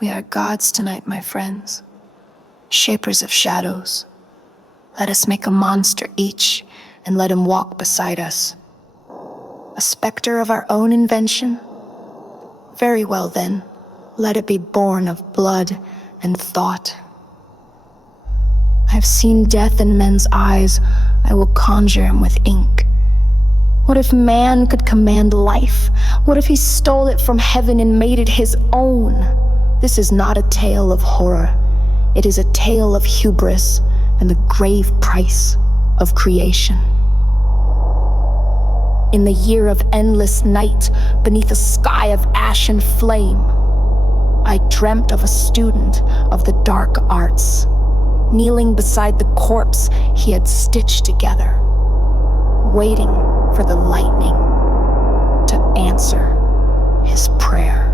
We are gods tonight, my friends, shapers of shadows. Let us make a monster each, and let him walk beside us. A specter of our own invention? Very well then, let it be born of blood and thought. I've seen death in men's eyes, I will conjure him with ink. What if man could command life? What if he stole it from heaven and made it his own? This is not a tale of horror. It is a tale of hubris and the grave price of creation. In the year of endless night, beneath a sky of ash and flame, I dreamt of a student of the dark arts, kneeling beside the corpse he had stitched together, waiting for the lightning to answer his prayer.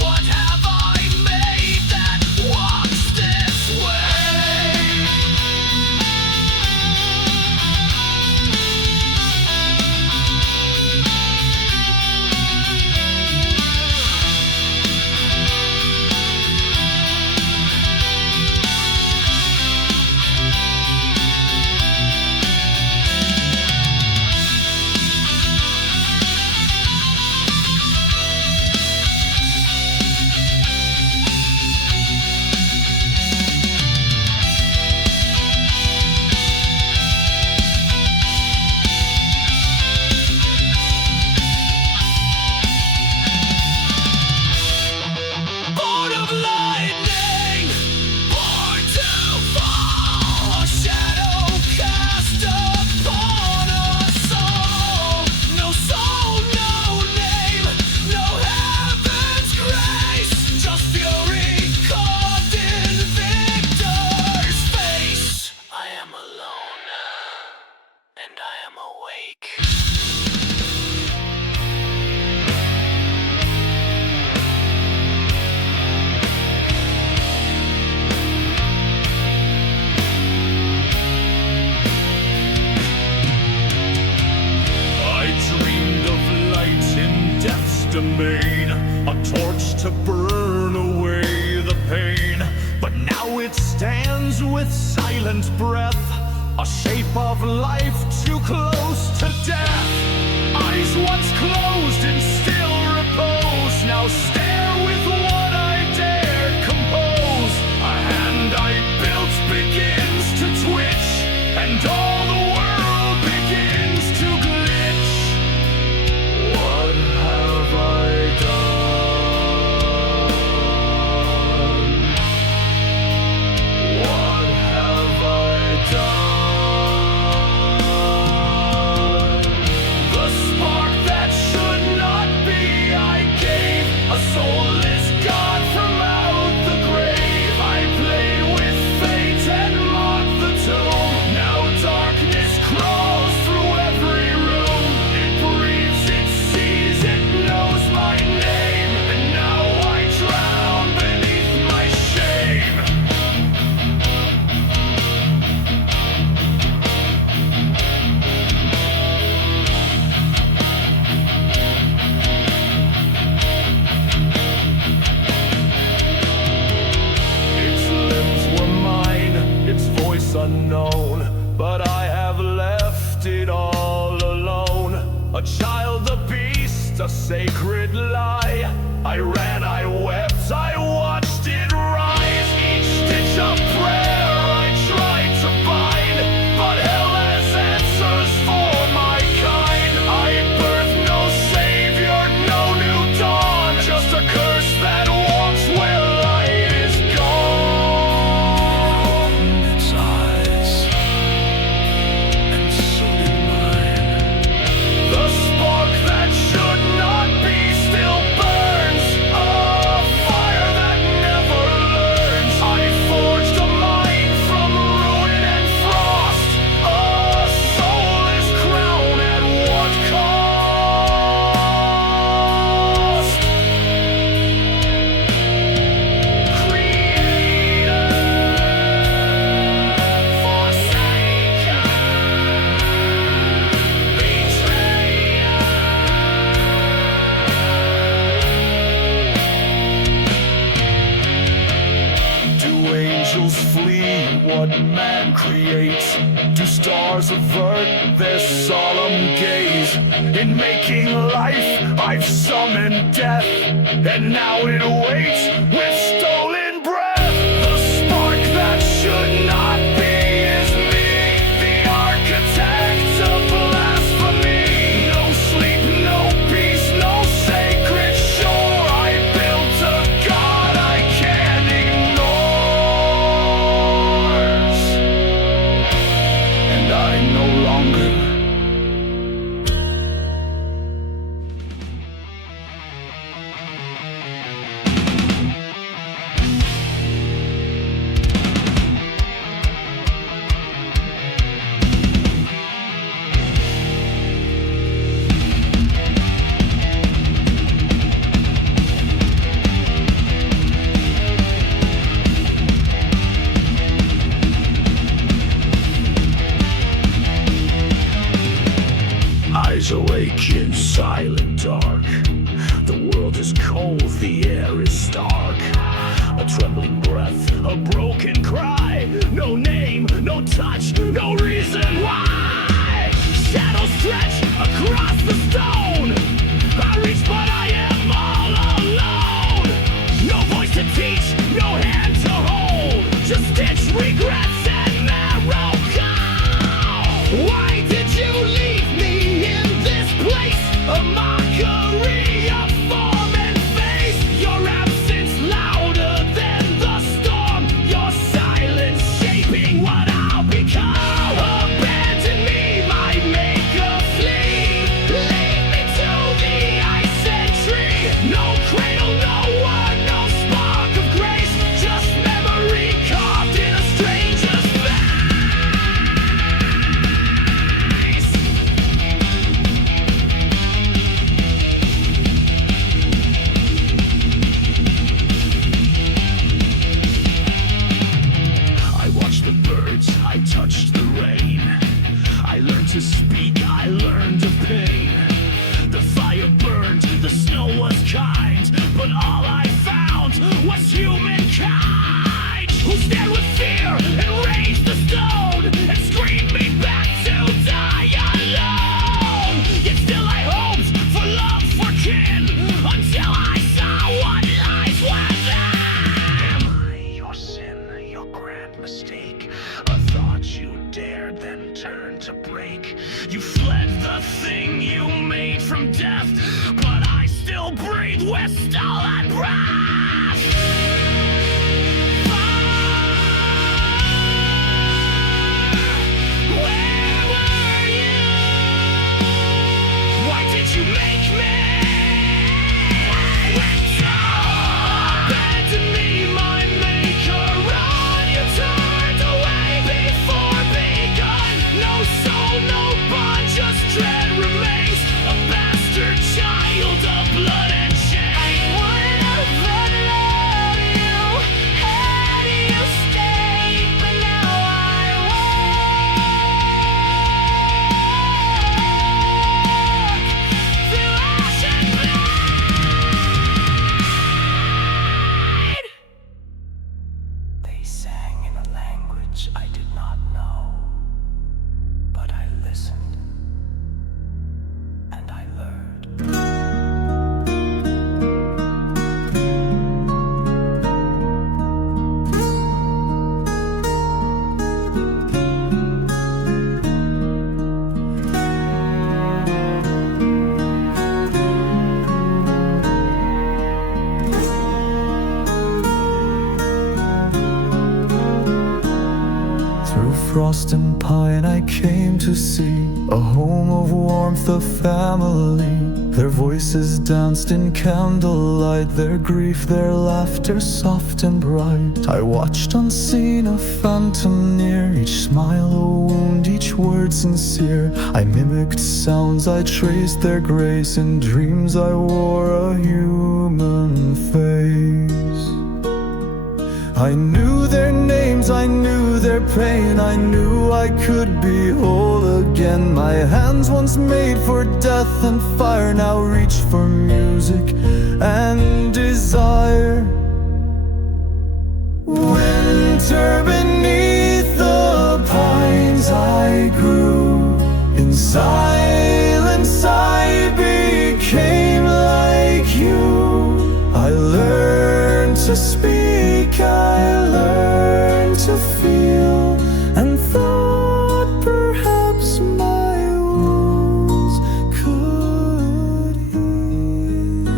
What have I made? it stands with silent breath, a shape of life too close to death. Eyes once closed in still repose, now stare with what I dared compose. A hand I built begins to twitch, and all the world begins to glitch. What have I done? What have I done? The spark that should not be I gave, a soulless god from out the grave. I played with fate and mocked the tomb. Now darkness crawls through every room. It breathes, it sees, it knows my name, and now I drown beneath my shame. Its lips were mine, its voice unknown, but I have left it all alone. A child, a beast, a sacred lie. I ran, I wept, I watched it rise. Each stitch of prayer I tried to bind, but hell has answers for my kind. I birthed no savior, no new dawn, just a curse that walks where light is gone. Its eyes, and so did mine. The spark that should not be still burns, a fire that never learns. I forged a mind from ruin and frost, a soulless crown at what cost? Creator, forsaken, betrayer. Do angels flee what man creates? Do stars avert their solemn gaze? In making life, I've summoned death, and now it waits with stolen breath. The spark that should not be is me, the architect of blasphemy. No sleep, no peace, no sacred shore. I built a god I can't ignore, and I no longer. Eyes awake in silent dark. The world is cold, the air is stark. A trembling breath, a broken cry. No name, no touch, no reason why. Shadows stretch across the stone. I reach, but I am all alone. No voice to teach, no hand to hold. Just stitch regrets and marrow cold. Why did you leave me in this place? A mockery of form and face. Your absence louder than the storm. Your silence shaping what I'll become. Abandon me, my maker, flee. Lead me to the ice and with stolen breath. Where were you? Why did you make me? Abandon me, my maker. Run, you turned away before begun. No soul, no bond, just dread remains. A bastard child of blood and shame. I would have loved you had you stayed, but now I walk through ash and blood. They sang in a language I did not know, but I listened, and I learned. Through frost and pine I came to see a home of warmth, a family. Their voices danced in candlelight, their grief, their laughter soft and bright. I watched unseen, a phantom near, each smile a wound, each word sincere. I mimicked sounds, I traced their grace, in dreams I wore a human face. I knew their names, I knew their pain, I knew I could be whole again. My hands once made for death and fire now reach for music and desire. Winter beneath the pines I grew. In silence I became like you. I learned to speak, I learned to feel, and thought perhaps my wounds could heal.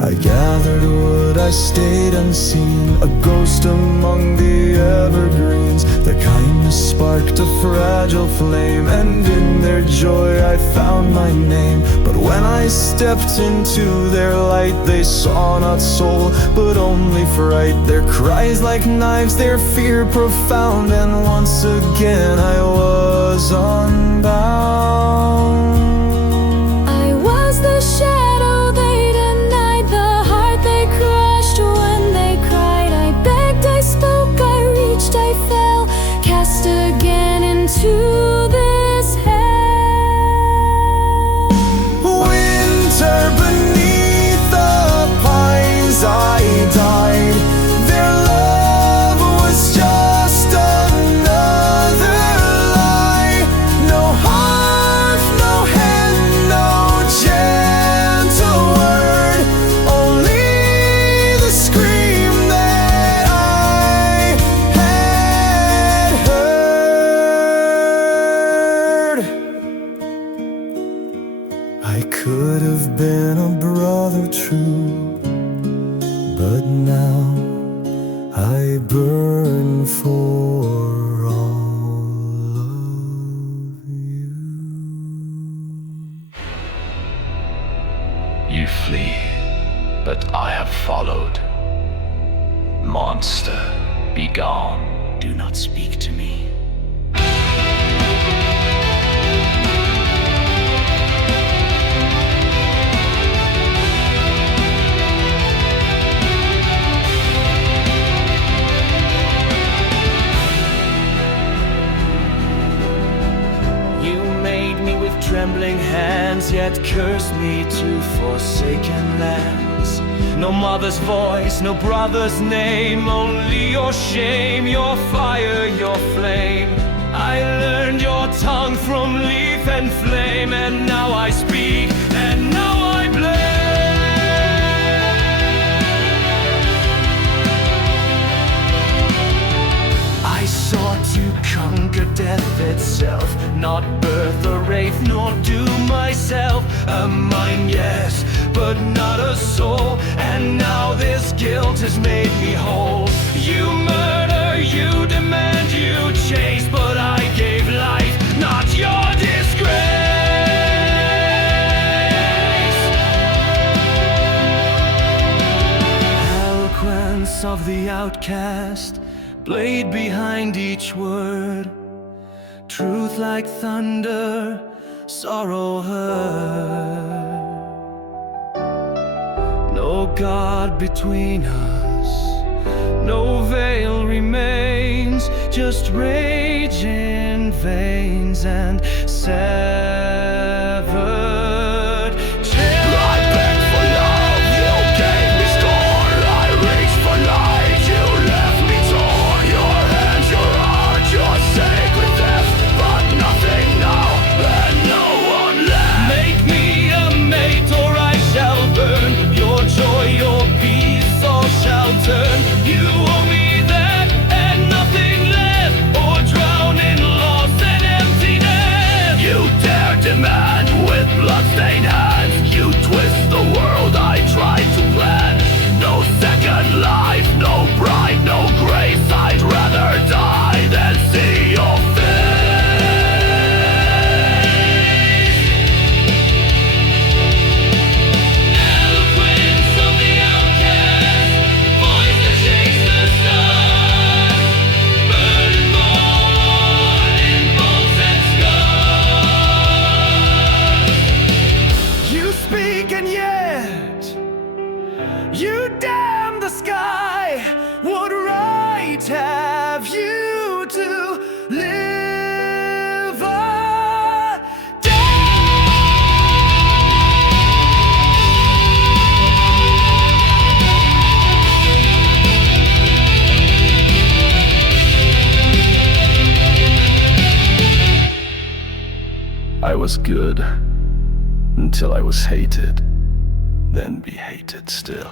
I gathered wood, I stayed unseen, a ghost among the evergreens. Their kindness sparked a fragile flame, and in their joy I found my name. But when I stepped into their light, they saw not soul, but only fright. Their cries like knives, their fear profound, and once again I was unbound. I was the shadow they denied, the heart they crushed when they cried. I begged, I spoke, I reached, I fell, cast again into this hell. Winter beneath the pines I died. Their love was just another lie. No hearth, no hand, no gentle word, only the scream that I had heard. I could have been a brother true, but now I burn for all of you. You flee, but I have followed. Monster, be gone. Do not speak to me. Trembling hands, yet cursed me to forsaken lands. No mother's voice, no brother's name, only your shame, your fire, your flame. I learned your tongue from leaf and flame, and now I speak, and now I blame. I sought to conquer death itself, not birth a wraith, nor do myself not a soul, and now this guilt has made me whole. You murder, you demand, you chase, but I gave life, not your disgrace. Eloquence of the outcast, blade behind each word, truth like thunder, sorrow heard. No God between us, no veil remains, just rage in veins and severed chains. I begged for love, you gave me scorn. I reached for light, you left me torn. Your hands, your heart, your sacred theft, but nothing now, and no one left. Make me a mate or I shall burn. Your joy, your peace, all shall turn. You owe me that and nothing left, or drown in loss and emptiness. You dare demand with bloodstained hands. You twist the world I tried to plan. No second life, no pride, no grace. I'd rather die than see your face. Eloquence of the outcast, voice that shakes the stars, burden born in bolts and scars. You speak and yet you damn the sky. What right have you to live or I was good until I was hated, then be hated still.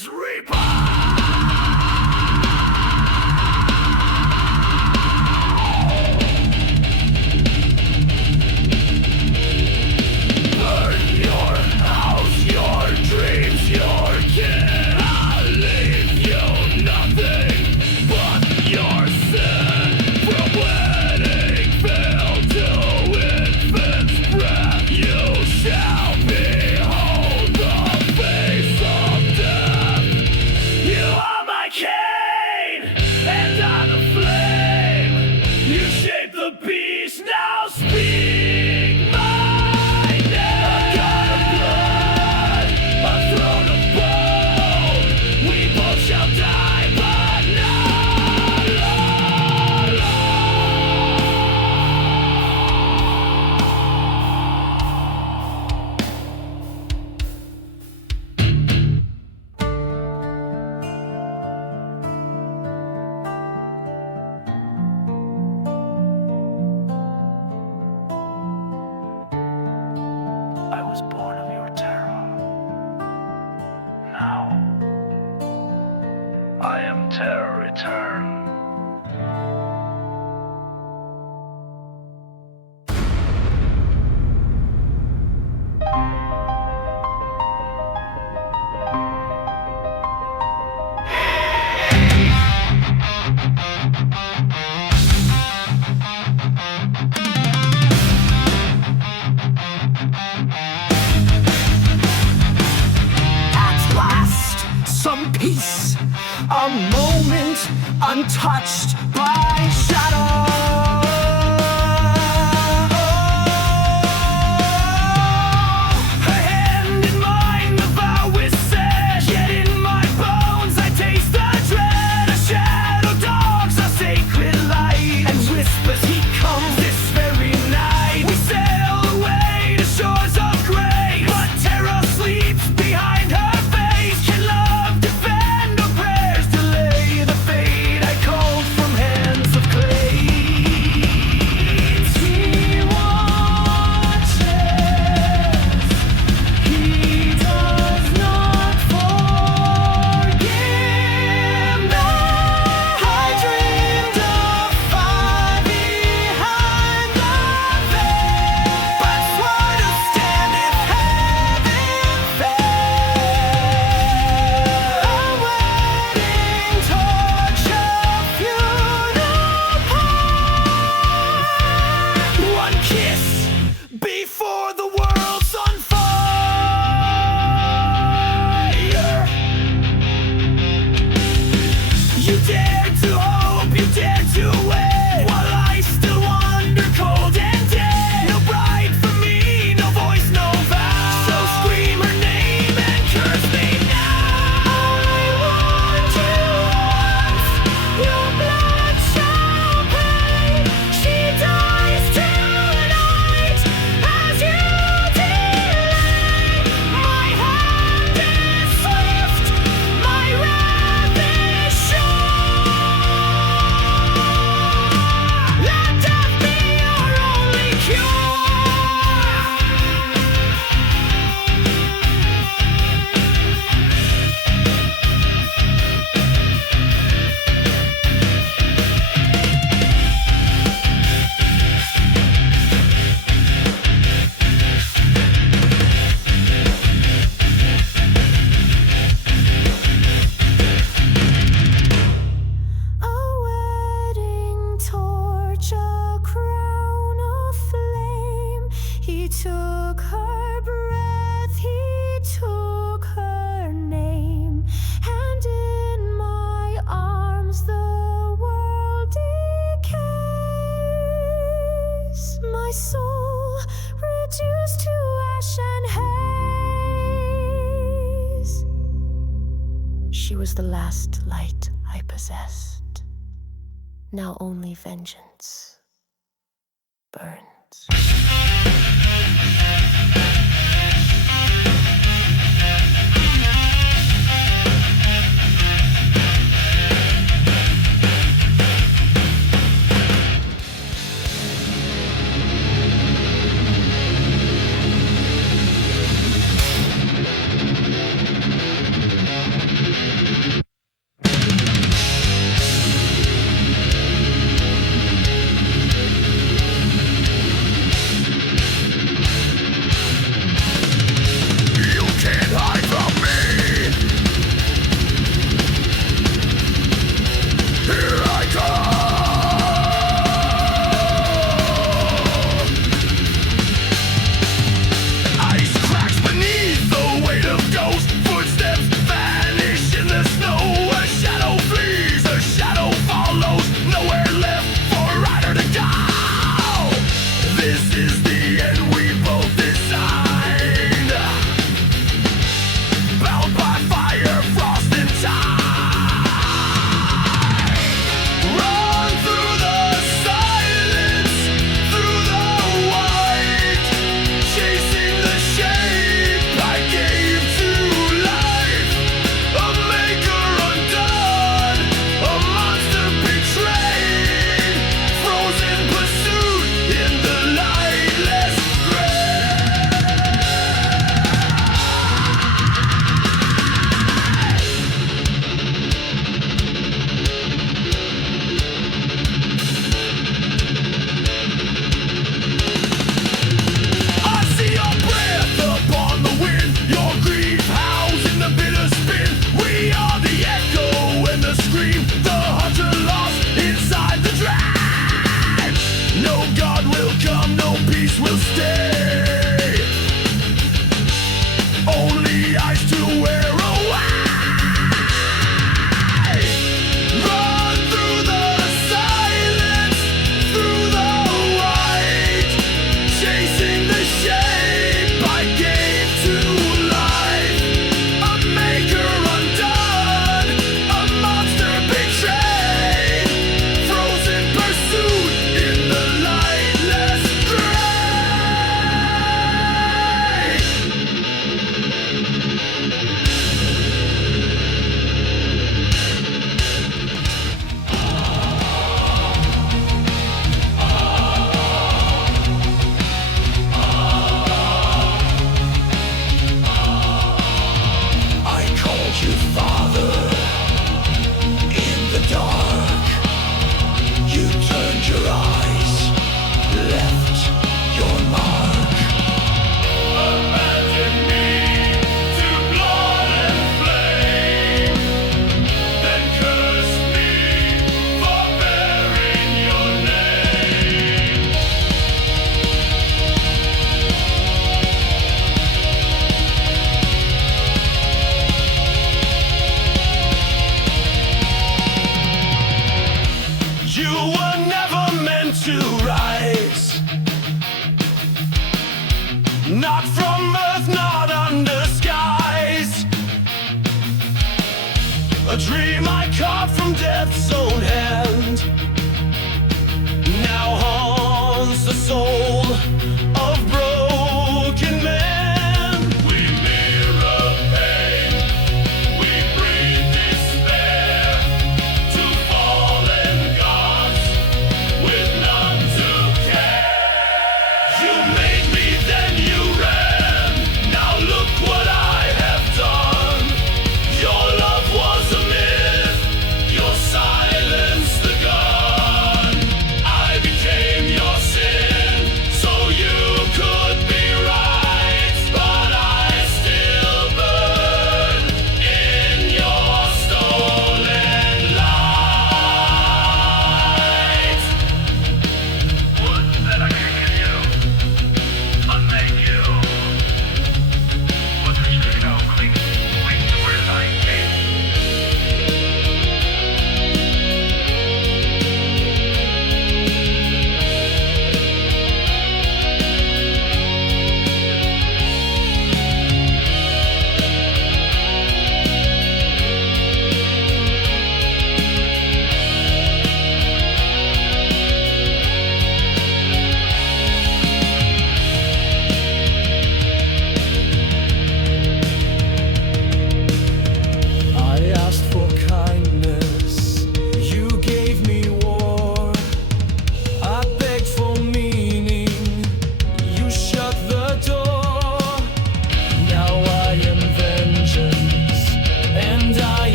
is reaper. Burn your house, your dreams, your kid. I'll leave you nothing but your sin. From wedding veil to infant's breath, you shall behold the face of death. You are my Cain, and I'm the flame. You shape the beast, now speak my name. A god of blood, a throne of bone. We both shall die, but not alone. I was born of your terror. Now, I am terror returned. At last, some peace, a moment untouched by shadow. Her hand in mine, the vow is set. Yet in my bones I taste the dread. A shadow dogs a sacred light, and whispers he comes this very night. We sail away to shores of grace, but terror sleeps behind her face. Can love defend or prayers delay the fate I called from hands of clay? He watches, he does not forgive me. I dreamed of fire behind the veil, but swore to stand if heaven fell. A wedding torture, funeral pyre. One kiss before the world's on fire. You dared to hope, you dared to wed, while I still wander cold and dead. No bride for me, no voice, no vow. So scream her name and curse me now. I want you once, your blood shall pay. She dies tonight as you delay. My hand is swift, my wrath is sure. Let death be your only cure. A wedding torch, a crown of flame. He took her breath, he took her name, and in my arms the world decays. My soul reduced to ash and haze. She was the last light I possessed. Now only vengeance burns.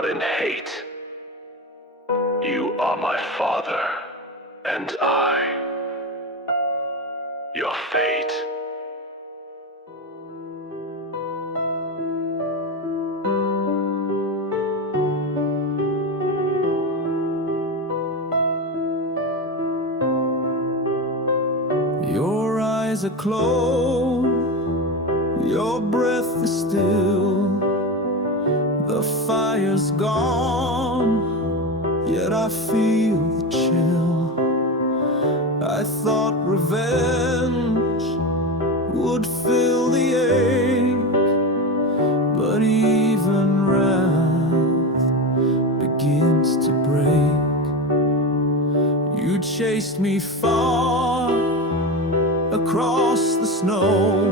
not in hate. You are my father, and I, your fate. Your eyes are closed, your breath is still, the fire's gone, yet I feel the chill. I thought revenge would fill the ache, but even wrath begins to break. You chased me far across the snow,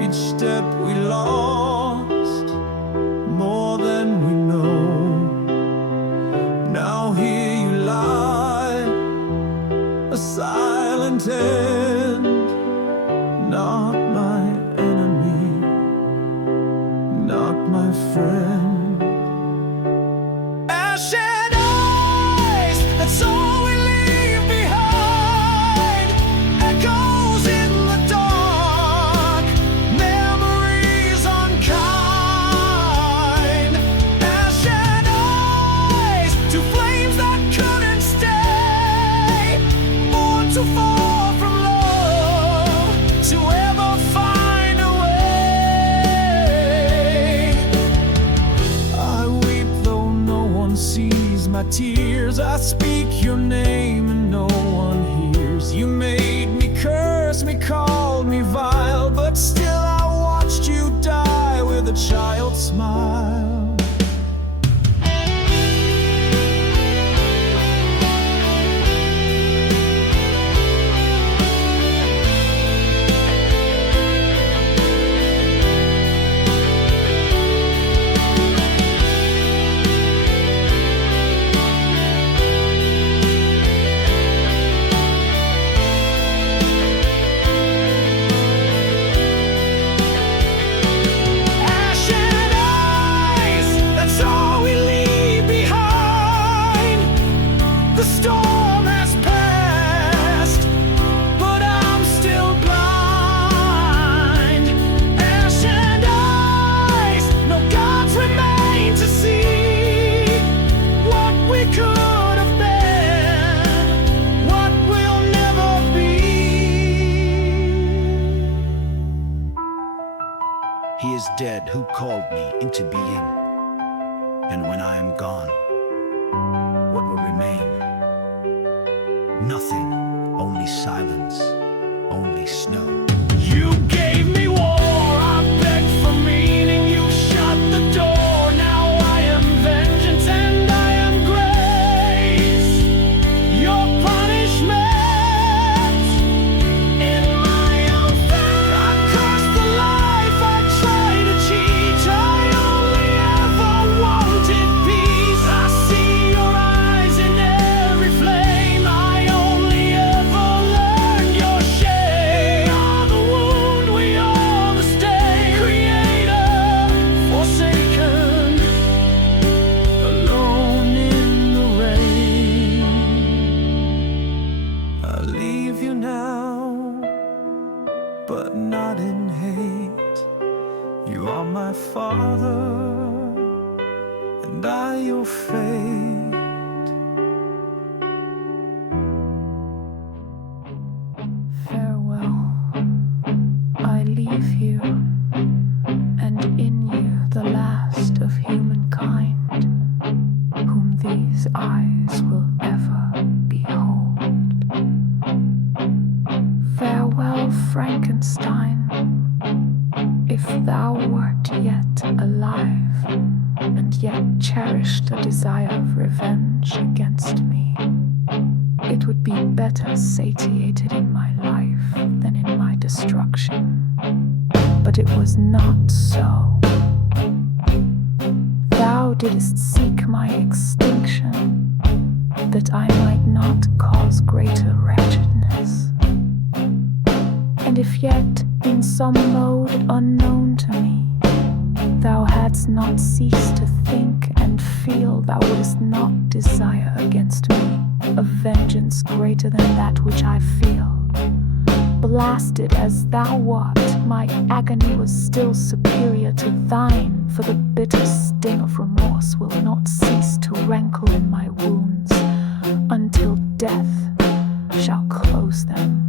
each step we lost more than we know. Now here you lie, a silent end, not my enemy, not my friend. Ash and ice, that's all we leave behind. Echoes in the dark, memories unkind. Ash and ice, two flames that couldn't stay, born to fall from love, to ever find a way. I weep though no one sees my tears. I speak your name and no one hears. You made me curse me, called me vile, but still I watched you die with a child's smile. Ash and ice, that's all we leave behind. The storm has passed, but I'm still blind. Ash and ice, no gods remain to see what we could have been, what we'll never be. He is dead who called me into being. And when I am gone, what will remain? Nothing, only silence, only snow. You gave me war, I begged for meaning. You shut the door, now I am vengeance and I am grace. Your punishment in my own fate. I curse the life I try to cheat. I only ever wanted peace. I see your eyes in every flame. I only ever learned your shame. We are the wound, we are the stain. Creator, forsaken, alone in the rain. I leave you now, but not in hate. You are my father, and I your fate. Farewell. I leave you, and in you the last of humankind, whom these eyes will ever behold. Farewell, Frankenstein. If thou wert yet alive, and yet cherished a desire of revenge against me, it would be better satiated in my life than in my destruction. But it was not so. Thou didst seek my extinction, that I might not cause greater wretchedness. And if yet, in some mode unknown to me, thou had hadst not ceased to think and feel, thou wouldst not desire against me a vengeance greater than that which I feel. Blasted as thou wert, my agony was still superior to thine, for the bitter sting of remorse will not cease to rankle in my wounds until death shall close them.